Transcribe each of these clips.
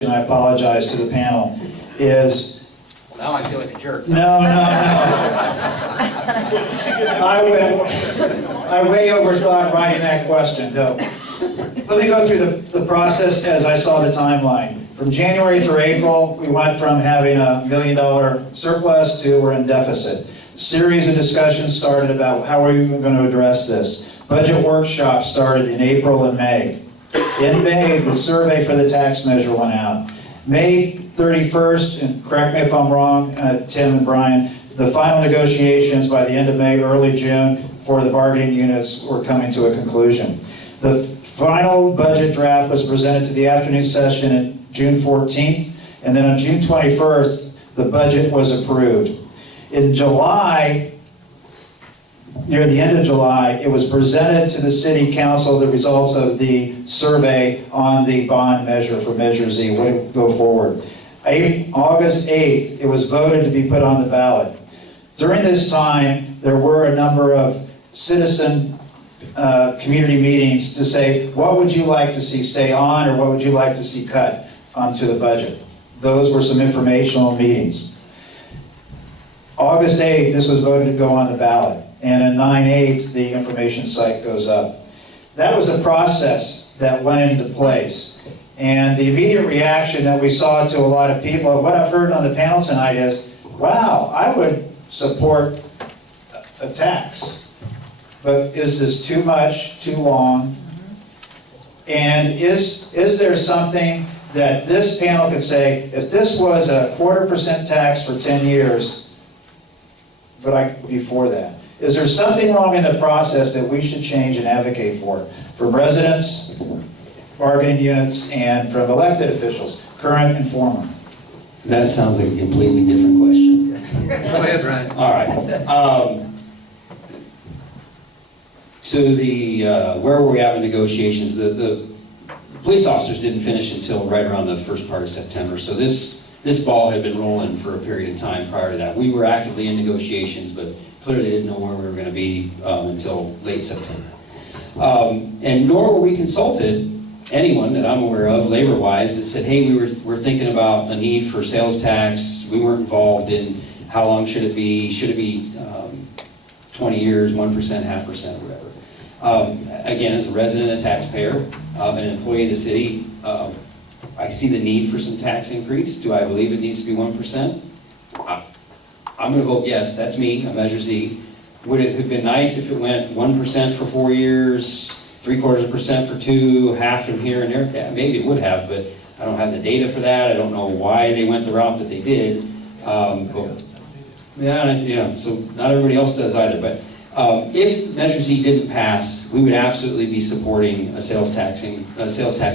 and I apologize to the panel, is... Now I feel like a jerk. No. I way overthought writing that question, no. Let me go through the process as I saw the timeline. From January through April, we went from having a $1 million surplus to we're in deficit. A series of discussions started about how are we going to address this. Budget workshops started in April and May. In May, the survey for the tax measure went out. May 31st, and correct me if I'm wrong, Tim and Brian, the final negotiations by the end of May, early June, for the bargaining units were coming to a conclusion. The final budget draft was presented to the afternoon session on June 14th, and then on June 21st, the budget was approved. In July, near the end of July, it was presented to the City Council the results of the survey on the bond measure for Measure Z, what to go forward. August 8th, it was voted to be put on the ballot. During this time, there were a number of citizen community meetings to say, what would you like to see stay on, or what would you like to see cut onto the budget? Those were some informational meetings. August 8th, this was voted to go on the ballot. And in 9/8, the information site goes up. That was a process that went into place. And the immediate reaction that we saw to a lot of people, what I've heard on the panel tonight is, wow, I would support a tax. But is this too much, too long? And is there something that this panel could say, if this was a 1/4% tax for 10 years, but I could be for that? Is there something wrong in the process that we should change and advocate for? From residents, bargaining units, and from elected officials, current and former? That sounds like a completely different question. Go ahead, Brian. All right. To the, where were we at in negotiations? The police officers didn't finish until right around the first part of September. So this ball had been rolling for a period of time prior to that. We were actively in negotiations, but clearly didn't know where we were going to be until late September. And nor were we consulted, anyone that I'm aware of, labor-wise, that said, hey, we're thinking about a need for sales tax. We weren't involved in how long should it be. Should it be 20 years, 1%, 0.5%, or whatever. Again, as a resident, a taxpayer, an employee of the city, I see the need for some tax increase. Do I believe it needs to be 1%? I'm going to vote yes. That's me, a Measure Z. Would it have been nice if it went 1% for 4 years, 3/4% for 2, half from here and there? Yeah, maybe it would have, but I don't have the data for that. I don't know why they went the route that they did. So not everybody else does either. But if Measure Z didn't pass, we would absolutely be supporting a sales tax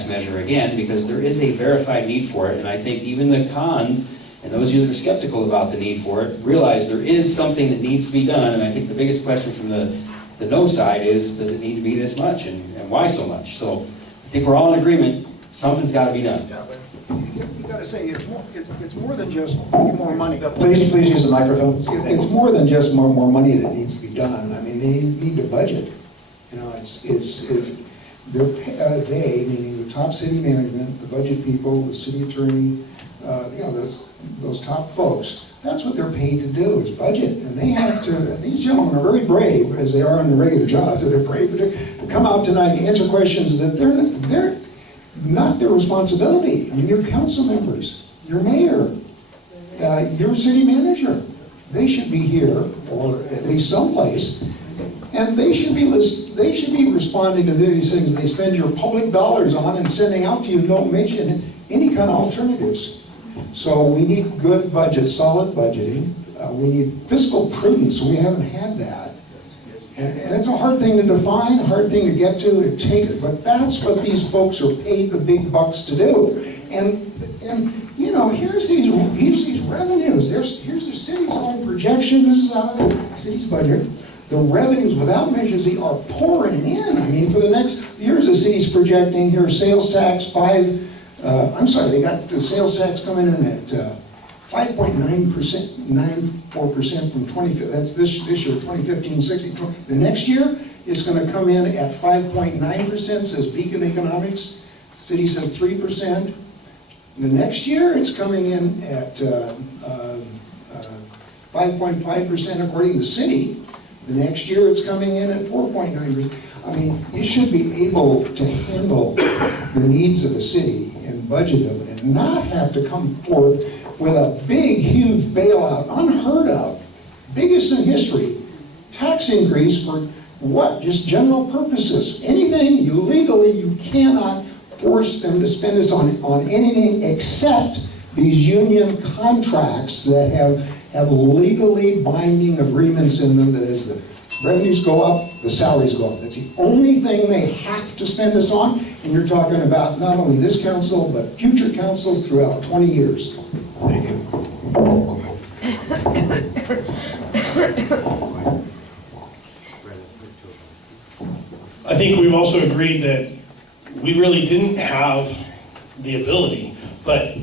measure again, because there is a verified need for it. And I think even the cons, and those of you that are skeptical about the need for it, realize there is something that needs to be done. And I think the biggest question from the no side is, does it need to be this much, and why so much? So I think we're all in agreement, something's got to be done. Yeah, but you got to say, it's more than just more money. Please use the microphone. It's more than just more money that needs to be done. I mean, they need to budget. You know, they, meaning the top city management, the budget people, the city attorney, those top folks, that's what they're paid to do, is budget. And they have to, and these gentlemen are very brave, as they are in their regular jobs, so they're brave to come out tonight and answer questions that they're not their responsibility. I mean, your council members, your mayor, your city manager, they should be here, or at least someplace, and they should be responding to these things they spend your public dollars on and sending out to you. Don't mention any kind of alternatives. So we need good budget, solid budgeting. We need fiscal prudence. We haven't had that. And it's a hard thing to define, a hard thing to get to, but that's what these folks are paid the big bucks to do. And you know, here's these revenues. Here's the city's own projection. This is out of the city's budget. The revenues without Measure Z are pouring in. I mean, for the next years, the city's projecting here sales tax they got the sales tax coming in at 5.9%, 94% from 20. That's this year, 2015, 16. The next year, it's going to come in at 5.9%. Says Beacon Economics. The city says 3%. The next year, it's coming in at 5.5% according to the city. The next year, it's coming in at 4.9%. I mean, you should be able to handle the needs of the city and budget them and not have to come forth with a big, huge bailout, unheard of, biggest in history, tax increase for what? Just general purposes. Anything you cannot force them to spend this on anything except these union contracts that have legally binding agreements in them that as the revenues go up, the salaries go up. That's the only thing they have to spend this on, and you're talking about not only this council, but future councils throughout 20 years. Thank you. I think we've also agreed that we really didn't have the ability, but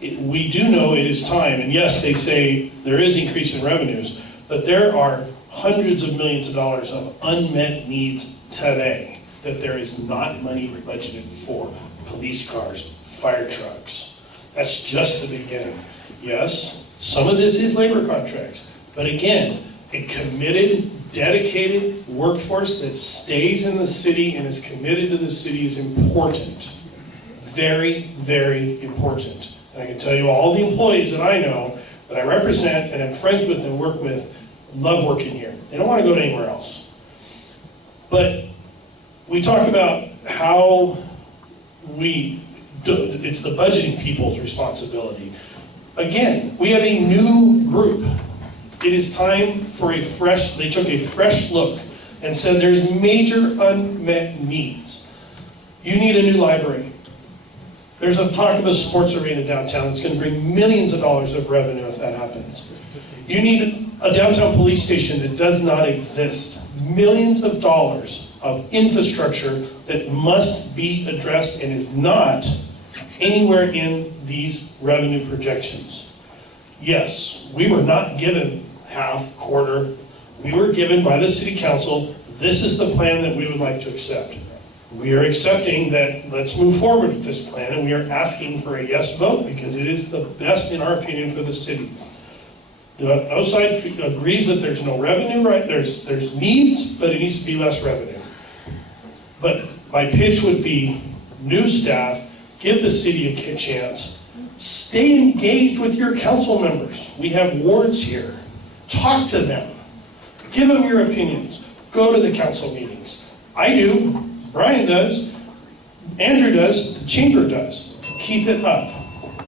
we do know it is time, and yes, they say there is increase in revenues, but there are hundreds of millions of dollars of unmet needs today that there is not money budgeted for. Police cars, fire trucks. That's just the beginning. Yes, some of this is labor contracts, but again, a committed, dedicated workforce that stays in the city and is committed to the city is important. Very, very important. And I can tell you all the employees that I know, that I represent and am friends with and work with, love working here. They don't want to go to anywhere else. But we talk about how it's the budgeting people's responsibility. Again, we have a new group. It is time for they took a fresh look and said there's major unmet needs. You need a new library. There's a talk of a sports arena downtown that's going to bring millions of dollars of revenue if that happens. You need a downtown police station that does not exist. Millions of dollars of infrastructure that must be addressed and is not anywhere in these revenue projections. Yes, we were not given half, quarter. We were given by the city council, this is the plan that we would like to accept. We are accepting that, let's move forward with this plan, and we are asking for a yes vote because it is the best, in our opinion, for the city. No side agrees that there's no revenue, right? There's needs, but it needs to be less revenue. But my pitch would be, new staff, give the city a chance. Stay engaged with your council members. We have wards here. Talk to them. Give them your opinions. Go to the council meetings. I do. Brian does. Andrew does. The chamber does. Keep it up.